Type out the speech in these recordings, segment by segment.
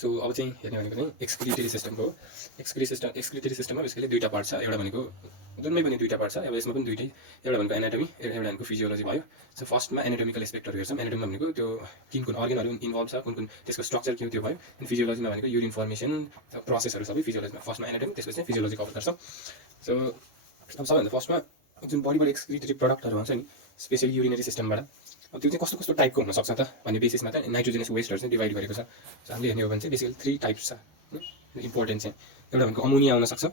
So अब चाहिँ हेर्ने भनेको चाहिँ एक्सक्रिटरी सिस्टमको हो। एक्सक्रिटरी सिस्टममा बेसिकली दुईवटा पार्ट छ। एउटा भनेको जुनमै पनि दुईवटा पार्ट छ। अब यसमा पनि दुईटै, एउटा भनेको एनाटोमी, एउटा भनेको फिजियोलोजी भयो। सो फर्स्टमा एनाटोमिकल एस्पेक्टहरू हेर्छौँ। एनाटोमी भनेको त्यो कुन कुन अर्गनहरू इन्भल्भ छ, कुन कुन त्यसको स्ट्रक्चर के हो त्यो भयो। अनि फिजियोलोजीमा भनेको युरिन फर्मेसन प्रोसेसहरू सबै फिजियोलोजीमा। फर्स्टमा एनाटोमी, त्यसपछि चाहिँ फिजियोलोजी कभर गर्छ। सो अब सबैभन्दा फर्स्टमा जुन बडीबाट एक्सक्रिटरी प्रडक्टहरू आउँछ नि, स्पेसली युरिनरी सिस्टमबाट, अब त्यो चाहिँ कस्तो कस्तो टाइपको हुनसक्छ त भन्ने बेसिसमा त नाइट्रोजनस वेस्टहरू चाहिँ डिभाइड गरेको छ। सो हामीले हेर्ने हो भने चाहिँ बेसिकली 3 टाइप्स छ इम्पोर्टेन्ट चाहिँ। एउटा भनेको अमोनिया आउन सक्छ।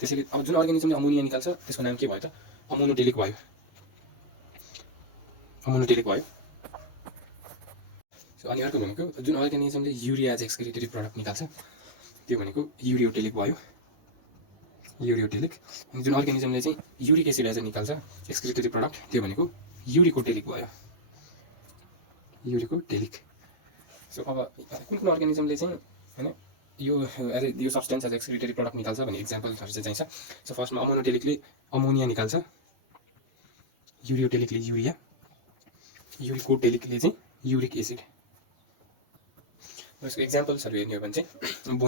त्यसैले अब जुन अर्गानिजमले अमोनिया निकाल्छ त्यसको नाम के भयो त? अमोनोटेलिक भयो। अमोनोटेलिक भयो। सो अनि अर्को भनेको जुन अर्गानिजमले युरिया एज एक्सक्रिटरी प्रडक्ट निकाल्छ त्यो भनेको युरियोटेलिक भयो। युरियोटेलिक। अनि जुन अर्गानिजमले चाहिँ युरिक एसिड एज निकाल्छ एक्सक्रिटरी प्रडक्ट त्यो भनेको युरिकोटेलिक भयो। युरिकोटेलिक। सो अब कुन कुन अर्गानिजमले चाहिँ हैन यो सब्सटेन्स एज एक्सक्रिटरी प्रडक्ट निकाल्छ भन्ने इक्जाम्पलहरू चाहिँ चाहिन्छ। सो फर्स्टमा अमोनोटेलिकले अमोनिया निकाल्छ, युरियोटेलिकले युरिया, युरिकोटेलिकले चाहिँ युरिक एसिड। यसको इक्जाम्पल्सहरू हेर्ने हो भने चाहिँ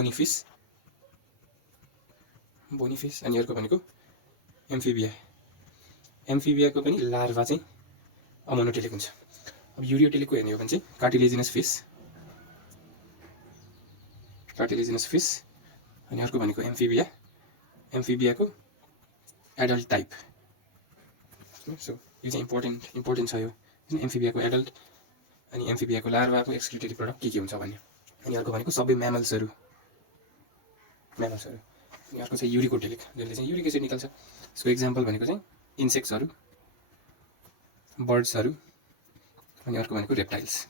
बोनीफिस, अनि अर्को भनेको एम्फिबिया। एम्फिबियाको पनि लार्भा चाहिँ अमोनोटेलिक हुन्छ। अब युरियोटेलिकको हेर्ने हो भने चाहिँ कार्टिलेजिनस फिस, अनि अर्को भनेको एम्फिबिया। एम्फिबियाको एडल्ट टाइप। सो यो चाहिँ इम्पोर्टेन्ट छ यो एम्फिबियाको एडल्ट अनि एम्फिबियाको लार्भाको एक्सक्रिटरी प्रडक्ट के हुन्छ भन्ने। अनि अर्को भनेको सबै म्यामल्सहरू। अनि अर्को चाहिँ युरिकोटेलिक जसले चाहिँ युरिक एसिड निकाल्छ। यसको इक्जाम्पल भनेको चाहिँ इन्सेक्ट्सहरू, बर्ड्सहरू, अनि अर्को भनेको रेप्टाइल्स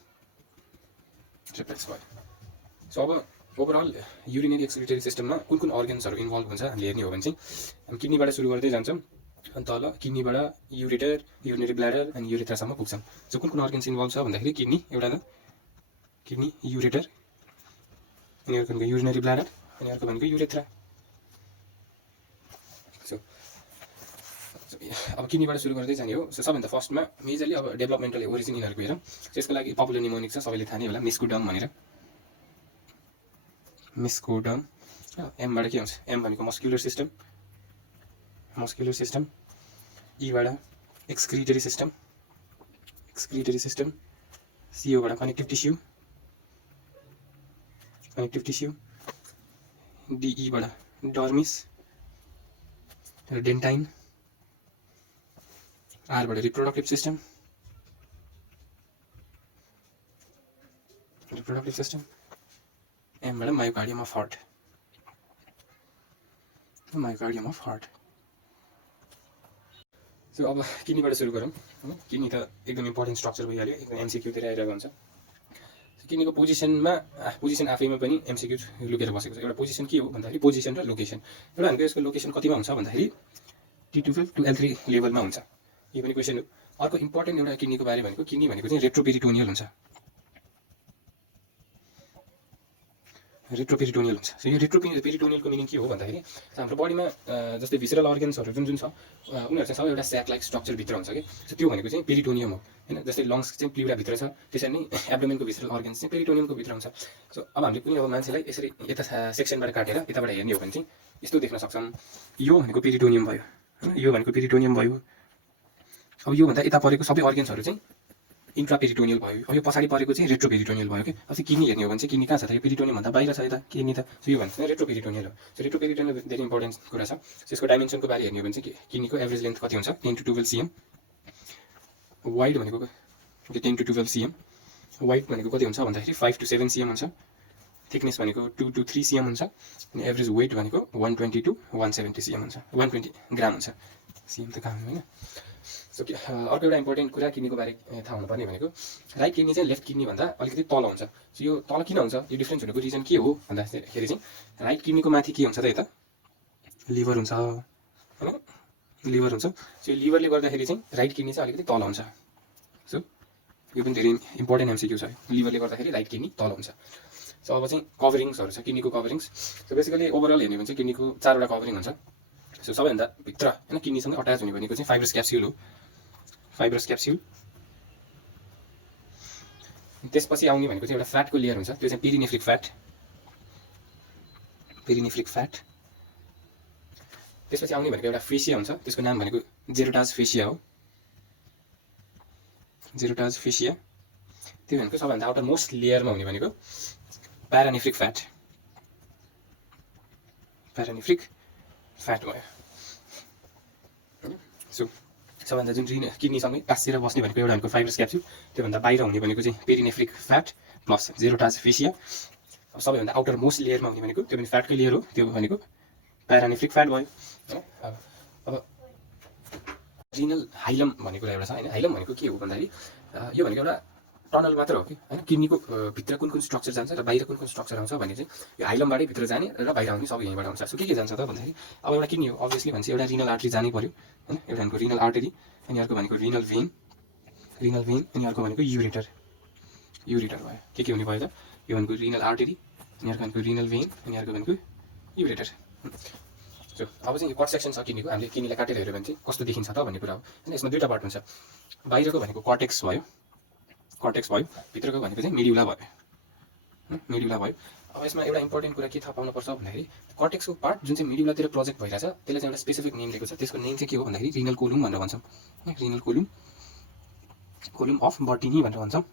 भयो। सो अब ओभरअल युरिनरी एक्सक्रिटरी सिस्टममा कुन कुन अर्गन्सहरू इन्भल्भ हुन्छ हामीले हेर्ने हो भने चाहिँ हामी किडनीबाट सुरु गर्दै जान्छौँ, अनि तल किडनीबाट युरेटर, युरिनरी ब्ल्याडर अनि युरेथ्रासम्म पुग्छौँ। सो कुन कुन अर्गन्स इन्भल्भ छ भन्दाखेरि किडनी एउटा त किडनी, युरेटर, अनि अर्को भनेको युरिनरी ब्ल्याडर, अनि अर्को भनेको युरेथ्रा। सो अब किडनीबाट सुरु गर्दै जाने हो। सो सबभन्दा फर्स्टमा मेजरली अब डेभलपमेन्टल ओरिजिन यिनीहरूको हेरौँ। यसको लागि पपुलर निमोनिक छ, सबैले थाहा नै होला, मेस्कोडम भनेर। मेस्कोडम। एमबाट के आउँछ? एम भनेको मस्कुलर सिस्टम, ईबाट एक्सक्रिटरी सिस्टम, सीओबाट कनेक्टिभ टिस्यू, डीईबाट डर्मिस र डेन्टाइन, आरबाट रिप्रोडक्टिभ सिस्टम, एमबाट मायोकार्डियम अफ हार्ट। सो अब किडनीबाट सुरु गरौँ हैन। किडनी त एकदम इम्पोर्टेन्ट स्ट्रक्चर भइहाल्यो, एकदम एमसिक्यूतिर आइरहेको हुन्छ। किडनीको पोजिसन आफैमा पनि एमसिक्यू लुकेर बसेको छ। एउटा पोजिसन के हो भन्दाखेरि पोजिसन र लोकेसन। एउटा भनेको यसको लोकेसन कतिमा हुन्छ भन्दाखेरि T12 to L3 लेभलमा हुन्छ। यो पनि क्वेसन हो। अर्को इम्पोर्टेन्ट एउटा किडनीको बारे भनेको किडनी भनेको चाहिँ रेट्रोपेरिटोनियल हुन्छ। सो यो रेट्रोपेरिटोनियलको मिनिङ के हो भन्दाखेरि हाम्रो बडीमा जस्तै भिसरल अर्गन्सहरू जुन छ उनीहरू चाहिँ सबै एउटा स्याक लाइक स्ट्रक्चर भित्र हुन्छ कि। सो त्यो भनेको चाहिँ पेरिटोनियम हो हैन। जस्तै लङ्स चाहिँ प्लिउरा भित्र छ, त्यसरी नै एब्डोमेनको भिसरल अर्गन्स चाहिँ पेरिटोनियमको भित्र हुन्छ। सो अब हामीले कुनै अब मान्छेलाई यसरी यता सेक्सनबाट काटेर यताबाट हेर्ने हो भने चाहिँ यस्तो देख्न सक्छौँ। यो भनेको पेरिटोनियम भयो हैन, यो भनेको पेरिटोनियम भयो। अब यो भन्दा यता परेको सबै अर्गन्सहरू चाहिँ इन्ट्रापेरिटोनियल भयो। अब यो पछाडि परेको चाहिँ रेट्रोपेरिटोनियल भयो कि। अब चाहिँ किडनी हेर्ने हो भने चाहिँ किडनी कहाँ छ त? यो पेरिटोनियम भन्दा बाहिर छ यता किडनी त। सो यो भनेको चाहिँ रेट्रोपेरिटोनियल हो। सो रेट्रोपेरिटोनियल धेरै इम्पोर्टेन्ट कुरा छ। सो यसको डाइमेन्सनको बारे हेर्ने हो भने चाहिँ किडनीको एभरेज लेन्थ कति हुन्छ? 10 to 12 cm। वाइड भनेको 10 to 12 cm। वाइड भनेको कति हुन्छ भन्दाखेरि 5 to 7 cm हुन्छ। थिकनेस भनेको 2 to 3 cm हुन्छ। अनि एभरेज वेट भनेको 120 to 170 cm हुन्छ, 120 ग्राम हुन्छ। cm त कहाँ होइन। सो अर्को एउटा इम्पोर्टेन्ट कुरा किडनीको बारे थाहा हुनुपर्ने भनेको राइट किडनी चाहिँ लेफ्ट किडनी भन्दा अलिकति तल हुन्छ। सो यो तल किन हुन्छ? यो डिफ्रेन्स हुनुको रिजन के हो भन्दाखेरि चाहिँ राइट किडनीको माथि के हुन्छ त? यता लिभर हुन्छ हैन, लिभर हुन्छ। सो यो लिभरले गर्दाखेरि चाहिँ राइट किडनी चाहिँ अलिकति तल हुन्छ। सो यो पनि धेरै इम्पोर्टेन्ट एमसिक्यू छ। लिभरले गर्दाखेरि राइट किडनी तल हुन्छ। सो अब चाहिँ कभरिङ्सहरू छ किडनीको कभरिङ्स। सो बेसिकली ओभरअल हेर्ने भने चाहिँ किडनीको 4वटा कभरिङ हुन्छ। सो सबैभन्दा भित्र हैन किडनीसँग अट्याच हुने भनेको चाहिँ फाइब्रस क्याप्स्युल हो। फाइब्रस क्याप्स्युल त्यसपछि आउने भनेको चाहिँ एउटा फ्याटको लेयर हुन्छ, त्यो चाहिँ पेरिनेफ्रिक फ्याट। त्यसपछि आउने भनेको एउटा फेसिया हुन्छ, त्यसको नाम भनेको जेरोटाज फेसिया हो। जेरोटाज फेसिया त्यो भनेको सबैभन्दा आउटर मोस्ट लेयरमा हुने भनेको प्यारानेफ्रिक फ्याट भयो। सो सबभन्दा जुन किडनीसँगै टाँसिएर बस्ने भनेको एउटा भनेको फाइब्रस क्याप्सुल, त्योभन्दा बाहिर हुने भनेको चाहिँ पेरिनेफ्रिक फ्याट प्लस जेरोटाज फेसिया। अब सबैभन्दा आउटर मोस्ट लेयरमा हुने भनेको त्यो पनि फ्याटकै लेयर हो, त्यो भनेको प्यारानेफ्रिक फ्याट भयो होइन। अब रिनल हाइलम भन्ने कुरा एउटा छ होइन। हाइलम भनेको के हो भन्दाखेरि यो भनेको एउटा टनल मात्र हो कि होइन। किडनीको भित्र कुन कुन स्ट्रक्चर जान्छ र बाहिर कुन कुन स्ट्रक्चर आउँछ भने चाहिँ यो हाइलमबाटै भित्र जाने र बाहिर आउने सबै यहीँबाट आउँछ। सो के जान्छ त भन्दाखेरि अब एउटा किडनी हो अभियसली भनेपछि एउटा रिनल आर्टरी जानै पर्यो होइन। एउटा भनेको रिनल आर्टरी, अनि अर्को भनेको रिनल भेन, अनि अर्को भनेको युरेटर भयो। के हुने भयो त, यो भनेको रिनल आर्टरी, अनि अर्को भनेको रिनल भेन, अनि अर्को भनेको युरेटर। सो अब चाहिँ यो कट सेक्सन छ किडनीको, हामीले किडनीलाई काटेर हेऱ्यो भने चाहिँ कस्तो देखिन्छ त भन्ने कुरा हो होइन। यसमा दुईवटा पार्ट हुन्छ, बाहिरको भनेको कर्टेक्स भयो, भित्रको भनेको चाहिँ मेडुला भयो। अब यसमा एउटा इम्पोर्टेन्ट कुरा के थाहा पाउनुपर्छ भन्दाखेरि कर्टेक्सको पार्ट जुन चाहिँ मेडुलातिर प्रोजेक्ट भइरहेछ त्यसले चाहिँ एउटा स्पेसिफिक नेम दिएको छ। त्यसको नेम चाहिँ के हो भन्दाखेरि रिनल कोलुम भनेर भन्छौँ, रिनल कोलुम अफ बर्टिनी भनेर भन्छौँ।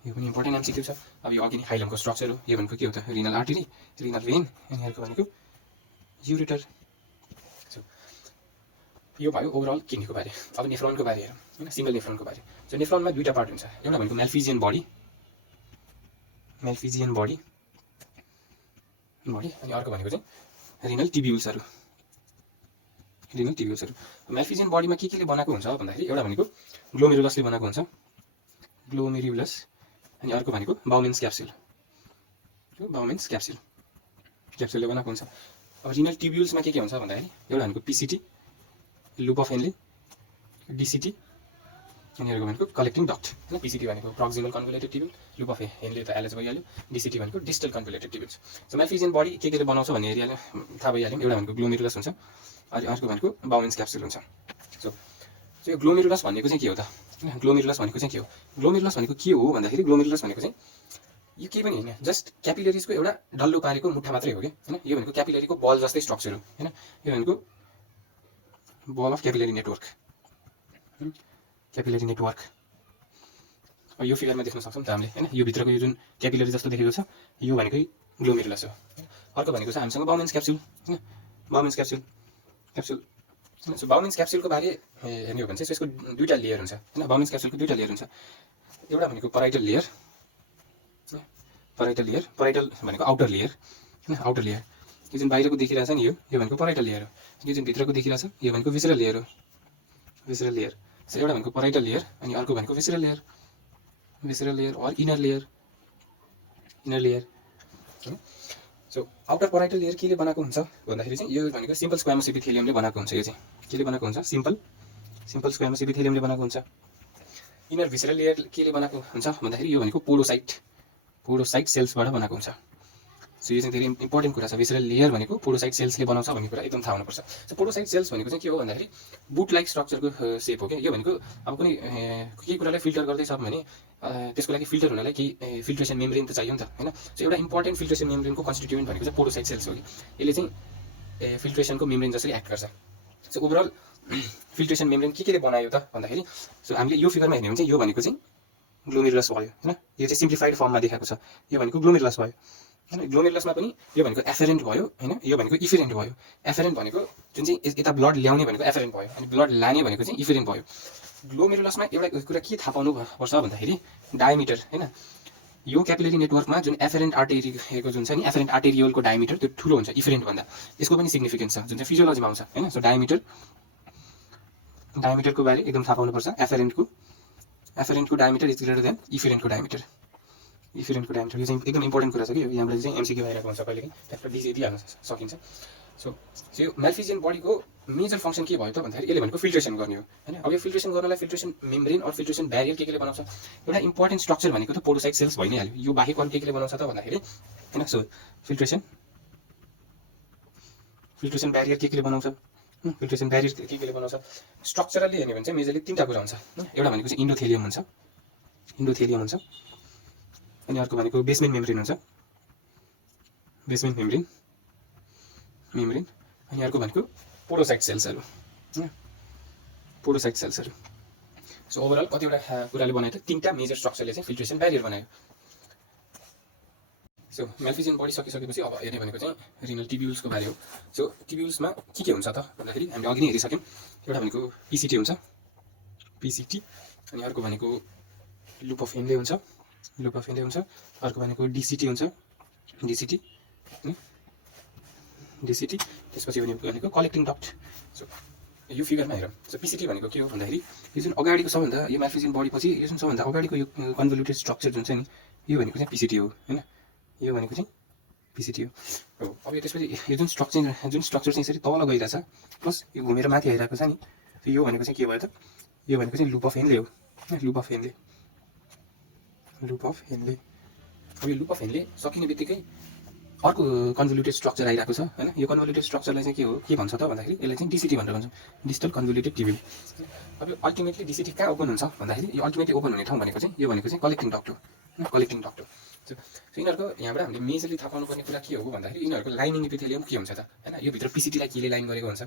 यो पनि इम्पोर्टेन्ट एमसिक्यू छ। अब यो अघि नै हाइलमको स्ट्रक्चर हो, यो भनेको के हो त रिनल आर्टरी, रिनल भेन, अनि अर्को भनेको युरेटर। यो भयो ओभरअल किडनीको बारे। अब नेफ्रोनको बारे हेरौँ होइन, सिङ्गल नेफ्रोनको बारे। सो नेफ्रोनमा दुईवटा पार्ट हुन्छ, एउटा भनेको मेल्फिजियन बडी, अनि अर्को भनेको चाहिँ रिनल टिब्युल्सहरू। मेल्फिजियन बडीमा के ले बनाएको हुन्छ भन्दाखेरि एउटा भनेको ग्लोमेरुलसले बनाएको हुन्छ, अनि अर्को भनेको बाउमेन्स क्याप्सुलले बनाएको हुन्छ। अब रिनल टिब्युल्समा के हुन्छ भन्दाखेरि एउटा भनेको पिसिटी, लुप अफ हेनले, डिसिटी, अनि अर्को भनेको कलेक्टिङ डक्ट होइन। पिसिटी भनेको प्रक्सिमल कन्भोलेटेड टिब्युल, लुप अफ हेनले त एलएच भइहाल्यो, डिसिटी भनेको डिस्टल कन्भोलेटेड टिब्युल्स। सो मेल्फिजियन बडी के ले बनाउँछ भन्ने एरियाले थाहा भइहाल्यो, एउटा भनेको ग्लोमेरुलस हुन्छ, अनि अर्को भनेको बाउमेन्स क्याप्सुल हुन्छ। सो यो ग्लोमेरुलस भनेको चाहिँ के हो त, ग्लोमेरुलस भनेको के हो भन्दाखेरि ग्लोमेरुलस भनेको चाहिँ यो केही पनि होइन, जस्ट क्यापिलरिजको एउटा डल्लो पारेको मुठा मात्रै हो कि होइन। यो भनेको क्यापिलरीको बल जस्तै स्ट्रक्चर हो होइन। यो भनेको बल अफ क्यापिलरी नेटवर्क। अब यो फिगरमा देख्न सक्छौँ त हामीले होइन, यो भित्रको यो जुन क्यापिलरी जस्तो देखेको छ यो भनेकै ग्लोमेरुलस हो। अर्को भनेको छ हामीसँग बाउमेन्स क्याप्सुल होइन, सो बाउमेन्स क्याप्सुलको बारे हेर्ने हो भने चाहिँ यसको दुईवटा लेयर हुन्छ होइन। बाउमेन्स क्याप्सुलको दुईवटा लेयर हुन्छ, एउटा भनेको पराइटल लेयर भनेको आउटर लेयर होइन। यो जुन बाहिरको देखिरहेछ नि यो भनेको पराइटल लेयर हो, यो जुन भित्रको देखिरहेछ यो भनेको भिसरल लेयर हो। सो एउटा भनेको पराइटल लेयर अनि अर्को भनेको भिसरल लेयर अर इनर लेयर होइन। सो आउटर पराइटल लेयर के ले बनाएको हुन्छ भन्दाखेरि चाहिँ यो भनेको सिम्पल स्क्वामस एपिथेलियमले बनाएको हुन्छ। यो चाहिँ के ले बनाएको हुन्छ, सिम्पल स्क्वामस एपिथेलियमले बनाएको हुन्छ। इनर भिसरल लेयर के ले बनाएको हुन्छ भन्दाखेरि यो भनेको पोडोसाइट सेल्सबाट बनाएको हुन्छ। सो यो चाहिँ धेरै इम्पोर्टेन्ट कुरा छ, भिसरल लेयर भनेको पोडोसाइट सेल्सले बनाउँछ भन्ने कुरा एकदम थाहा हुनुपर्छ। सो पोडोसाइट सेल्स भनेको चाहिँ के हो भन्दाखेरि बुट लाइक स्ट्रक्चरको सेप हो क्या। यो भनेको अब कुनै केही कुरालाई फिल्टर गर्दैछ भने त्यसको लागि फिल्टर हुनलाई केही फिल्ट्रेसन मेम्ब्रेन त चाहियो नि त होइन। सो एउटा इम्पोर्टेन्ट फिल्ट्रेसन मेम्ब्रेनको कन्स्टिट्युएन्ट भनेको चाहिँ पोडोसाइट सेल्स हो कि, यसले चाहिँ फिल्ट्रेसनको मेम्ब्रेन जसरी एक्ट गर्छ। सो ओभरअल फिल्ट्रेसन मेम्ब्रेन के ले बनायो त भन्दाखेरि सो हामीले यो फिगरमा हेर्ने हो भने चाहिँ यो भनेको चाहिँ ग्लोमेरुलस भयो होइन। यो चाहिँ सिम्प्लिफाइड फर्ममा देखाएको छ, यो भनेको ग्लोमेरुलस भयो होइन। ग्लोमेरुलसमा पनि यो भनेको एफेरेन्ट भयो होइन, यो भनेको इफेरेन्ट भयो। एफेरेन्ट भनेको जुन चाहिँ यता ब्लड ल्याउने भनेको एफेरेन्ट भयो, अनि ब्लड लाने भनेको चाहिँ इफेरेन्ट भयो। ग्लोमेरुलसमा एउटा कुरा के थाहा पाउनु पर्छ भन्दाखेरि डायमिटर होइन, यो क्यापिलरी नेटवर्कमा जुन एफेरेन्ट आर्टेरीको जुन छ नि एफेरेन्ट आर्टेरियोलको डायमिटर त्यो ठुलो हुन्छ इफेरेन्ट भन्दा, यसको पनि सिग्निफिकेन्स छ जुन चाहिँ फिजियोलोजीमा आउँछ होइन। सो डायमिटरको बारे एकदम थाहा पाउनुपर्छ। एफेरेन्टको डायमिटर इज ग्रेटर देन इफेरेन्टको डायमिटर। यो चाहिँ एकदम इम्पोर्टेन्ट कुरा छ कि यहाँबाट चाहिँ एमसिक्यू आइरहेको हुन्छ कहिलेकाहीँ, ट्याक्टर दिइहाल्न सकिन्छ। सो यो मेल्फिजियन बडीको मेजर फङ्सन के भयो त भन्दाखेरि यसले भनेको फिल्ट्रेसन गर्ने हो होइन। अब यो फिल्ट्रेसन गर्नलाई filtration membrane or filtration barrier के ले बनाउँछ, एउटा इम्पोर्टेन्ट स्ट्रक्चर भनेको त पोडोसाइट सेल्स भइ नै हाल्यो। यो बाहेक अरू के ले बनाउँछ त भन्दाखेरि होइन। सो फिल्ट्रेसन ब्यारियर के ले बनाउँछ, स्ट्रक्चरली हेर्ने भने चाहिँ मेजरली तीनवटा कुरा हुन्छ। एउटा भनेको चाहिँ इन्डोथेलियम हुन्छ इन्डोथेलियम हुन्छ। अनि अर्को भनेको बेसमेन्ट मेम्ब्रेन हुन्छ, बेसमेन्ट मेम्ब्रेन। अनि अर्को भनेको पोरोसाइट सेल्सहरू, पोरोसाइट सेल्सहरू। सो ओभरअल कतिवटा कुराले बनायो त, 3टा मेजर स्ट्रक्चरले चाहिँ फिल्ट्रेसन ब्यारियर बनायो। सो म्याल्फिजियन बडी सकिसकेपछि अब हेर्ने भनेको चाहिँ रिनल टिब्युल्सको बारे हो। सो टिब्युल्समा के हुन्छ त भन्दाखेरि हामीले अघि नै हेरिसक्यौँ। एउटा भनेको पिसिटी हुन्छ, पिसिटी। अनि अर्को भनेको लुप अफ हेनले हुन्छ, लुप अफ हेनले हुन्छ। अर्को भनेको डिसिटी हुन्छ, डिसिटी, डिसिटी। त्यसपछि भनेको कलेक्टिङ डक्ट। सो यो फिगरमा हेरौँ। सो पिसिटी भनेको के हो भन्दाखेरि यो जुन अगाडिको सबभन्दा यो म्याल्फिजियन बडी पछि यो जुन सबभन्दा अगाडिको यो कन्भोल्युटेड स्ट्रक्चर जुन छ नि, यो भनेको चाहिँ पिसिटी हो हैन, यो भनेको चाहिँ पिसिटी हो। अब यो त्यसपछि यो जुन स्ट्रक्चर चाहिँ यसरी तल गइरहेछ प्लस यो घुमेर माथि आइरहेको छ नि, यो भनेको चाहिँ के भयो त, यो भनेको चाहिँ लुप अफ हेनले हो, loop of Henle, loop of Henle. अब यो लुप अफ हेनले सकिने बित्तिकै अर्को कन्भोल्युटेड स्ट्रक्चर आइरहेको छ हैन। यो कन्भोल्युटेड स्ट्रक्चरलाई चाहिँ के भन्छ त भन्दाखेरि यसलाई चाहिँ डिसिटी भनेर भन्छ, डिस्टल कन्भोल्युटेड टिब्युल। अब यो अल्टिमेटली डिसिटी कहाँ ओपन हुन्छ भन्दाखेरि यो अल्टिमेटली ओपन हुने ठाउँ भनेको चाहिँ यो भनेको चाहिँ कलेक्टिङ डक्ट हो, कलेक्टिङ डक्ट हो। सो यिनीहरूको यहाँबाट हामीले मेजरली थाहा पाउनुपर्ने कुरा के हो भन्दाखेरि यिनीहरूको लाइनिङ इपिथेलियम के हुन्छ त हैन। यो भित्र पिसिटीलाई केले लाइन गरेको हुन्छ,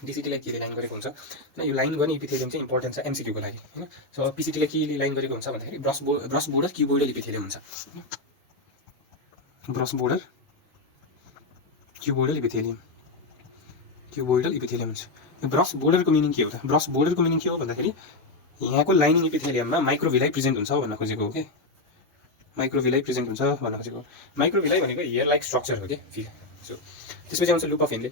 डिसिटीलाई केले लाइन गरेको हुन्छ हैन। यो लाइन गर्ने इपिथेलियम चाहिँ इम्पोर्टेन्ट छ एमसिक्यूको लागि हैन। सो पिसिटीलाई केले लाइन गरेको हुन्छ भन्दाखेरि ब्रस बोर्डर क्युबोइडल इपिथेलियम हुन्छ, ब्रस बोर्डर क्युबोइडल इपिथेलियम, क्युबोइडल इपिथेलियम हुन्छ। यो ब्रस बोर्डरको मिनिङ के हो त, ब्रस बोर्डरको मिनिङ के हो भन्दाखेरि यहाँको लाइनिङ इपिथेलियममा माइक्रोभिलाई प्रेजेन्ट हुन्छ भन्न खोजेको हो के, माइक्रोभिलाई प्रेजेन्ट हुन्छ भन्न खोजेको। माइक्रोभिलाई भनेको हेयर लाइक स्ट्रक्चर हो कि। सो त्यसपछि आउँछ लुप अफ हेनले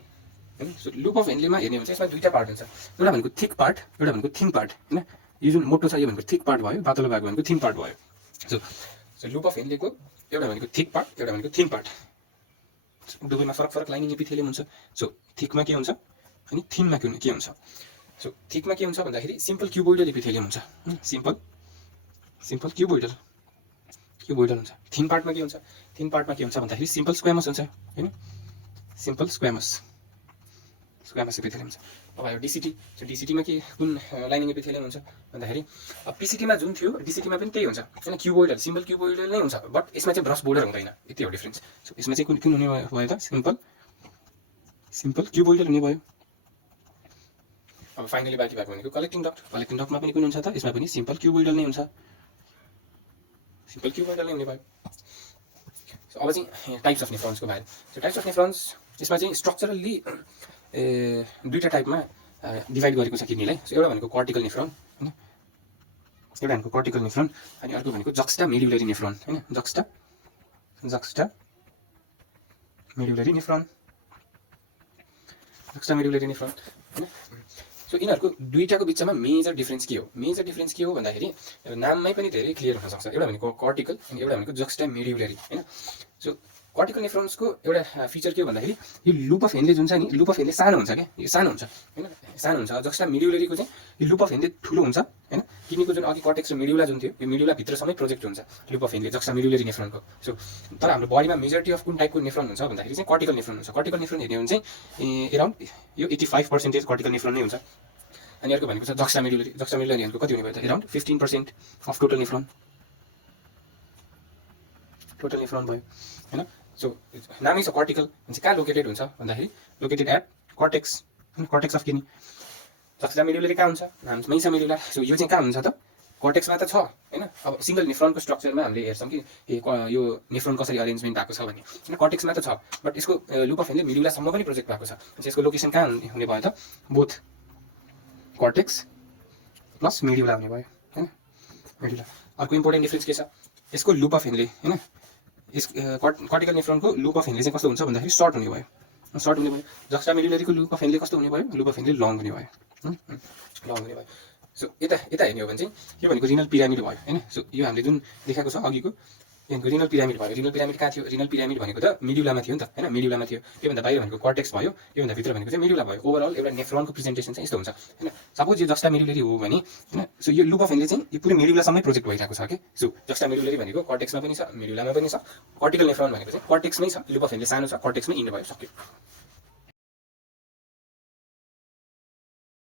हैन। सो लुप अफ हेनलेमा हेर्ने हुन्छ यसमा दुईटा पार्ट हुन्छ, एउटा भनेको थिक पार्ट, एउटा भनेको थिन पार्ट हैन। यो जुन मोटो छ यो भनेको थिक पार्ट भयो, पातलो भएको भनेको थिन पार्ट भयो। सो लुप अफ हेनलेको एउटा भनेको थिक पार्ट, एउटा भनेको थिन पार्ट। दुवैमा फरक फरक लाइनिङ इपिथेलियम हुन्छ। सो थिकमा के हुन्छ अनि थिनमा के हुन्छ। सो थिकमा के हुन्छ भन्दाखेरि सिम्पल क्युबोइडल इपिथेलियम हुन्छ, सिम्पल क्युबोइडल हुन्छ। थिन पार्टमा के हुन्छ, थिन पार्टमा के हुन्छ भन्दाखेरि सिम्पल स्क्वामस हुन्छ हैन, सिम्पल स्क्वामस इपिथेलियम हुन्छ। अब आयो डिसिटी। सो डिसिटीमा के कुन लाइनिङ इपिथेलियम हुन्छ भन्दाखेरि अब पिसिटीमा जुन थियो डिसिटीमा पनि त्यही हुन्छ हैन, क्युबोइडल, सिम्पल क्युबोइडल नै हुन्छ, बट यसमा चाहिँ ब्रस बोर्डर हुँदैन, यति हो डिफरेन्स। सो यसमा चाहिँ कुन हुने भयो त, सिम्पल क्युबोइडल हुने भयो। अब फाइनली बाँकी भएको भनेको कलेक्टिङ डक्ट। कलेक्टिङ डक्टमा पनि कुन हुन्छ त, यसमा पनि सिम्पल क्युबोइडल नै हुन्छ, सिम्पल क्युबोइडल नै हुने भयो। सो अब चाहिँ टाइप्स अफ नेफ्रोन्सको बारे। सो टाइप्स अफ नेफ्रोन्स यसमा चाहिँ स्ट्रक्चरली दुईटा टाइपमा डिभाइड गरेको छ किडनीलाई। सो एउटा भनेको कर्टिकल नेफ्रोन हैन, एउटा भनेको कर्टिकल नेफ्रोन, अनि अर्को भनेको जक्स्टा मेड्युलरी नेफ्रोन हैन, जक्स्टा मेड्युलरी नेफ्रोन, जक्स्टा मेड्युलरी नेफ्रोन हैन। सो यिनीहरूको दुईटाको बिचमा मेजर डिफरेन्स के हो, मेजर डिफरेन्स के हो भन्दाखेरि नाममै पनि धेरै क्लियर हुन सक्छ। एउटा भनेको कर्टिकल अनि एउटा भनेको जक्स्टा मेड्युलरी हैन। सो कर्टिकल नेफ्रोन्सको एउटा फिचर के हो भन्दाखेरि यो लुप अफ हेनले जुन छ नि, लुप अफ हेनले सानो हुन्छ क्या, यो सानो हुन्छ हैन, सानो हुन्छ। जक्स्टा मेड्युलरीको चाहिँ यो लुप अफ हेनले ठुलो हुन्छ हैन। किडनीको जुन अघि कर्टेक्स र मेड्युला जुन थियो यो मेड्युला भित्रसम्मै प्रोजेक्ट हुन्छ loop of Henle, juxtamedullary नेफ्रोनको। सो तर हाम्रो बडीमा मेजोरिटी अफ कुन टाइपको नेफ्रोन हुन्छ भन्दाखेरि चाहिँ कर्टिकल नेफ्रोन हुन्छ। कर्टिकल नेफ्रोन हेर्ने भने चाहिँ एराउन्ड यो 85% कर्टिकल नेफ्रोन नै हुन्छ। अनि अर्को भनेको छ जक्स्टा मेड्युलरी। जक्स्टा मेड्युलरी भनेको कति हुने भयो त, एराउन्ड 15% अफ टोटल नेफ्रोन भयो हैन। सो नामै छ कर्टिकल भने चाहिँ कहाँ लोकेटेड हुन्छ भन्दाखेरि located at cortex, cortex of kidney. Juxtamedullary कहाँ हुन्छ, नाममै छ मेड्युला। सो यो चाहिँ कहाँ हुन्छ त, कर्टेक्समा त छ हैन। अब सिंगल नेफ्रोनको स्ट्रक्चरमा हामीले हेर्छौँ कि यो नेफ्रोन कसरी अरेन्जमेन्ट भएको छ भने हैन, कर्टेक्समा त छ, बट यसको लुप अफ हेनले मेड्युलासम्म पनि प्रोजेक्ट भएको छ। यसको लोकेसन कहाँ हुने भयो त, बोथ कर्टेक्स प्लस मेड्युला हुने भयो हैन, मेड्युला। अर्को इम्पोर्टेन्ट डिफरेन्स के छ, यसको लुप अफ हेनले हैन, यस कर्टिकल नेफ्रोनको लुप अफ हेनले चाहिँ कस्तो हुन्छ भन्दाखेरि सर्ट हुने भयो, सर्ट हुने भयो। जक्स्टा मेड्युलरीको लुप अफ हेनले कस्तो हुने भयो, लुप अफ हेनले लङ हुने भयो, लङ हुने भयो। सो यता हेर्ने हो भने चाहिँ यो भनेको रिनल पिरामिड भयो हैन। सो यो हामीले जुन देखाएको छ अघिको यहाँको रिनल पिरामिड भयो। रिनल पिरामिड कहाँ थियो, रिनल पिरामिड भनेको त मेड्युलामा थियो नि त हैन, मेड्युलामा थियो। योभन्दा बाहिर भनेको कर्टेक्स भयो, योभन्दा भित्र भनेको चाहिँ मेड्युला भयो। ओभरअल एउटा नेफ्रोनको प्रेजेन्टेसन चाहिँ यस्तो हुन्छ हैन। सपोज यो जक्स्टा मेड्युलरी हो भने हैन, सो यो लुप अफ हेनले चाहिँ यो पुरै मेड्युलासम्मै प्रोजेक्ट भइरहेको छ के। सो जक्स्टा मेड्युलरी भनेको कर्टेक्समा पनि छ, मेड्युलामा पनि छ। कर्टिकल नेफ्रोन भनेको चाहिँ कर्टेक्समै छ, लुप अफ हेनले सानो छ, कर्टेक्समै इन्ड भयो, सक्यो।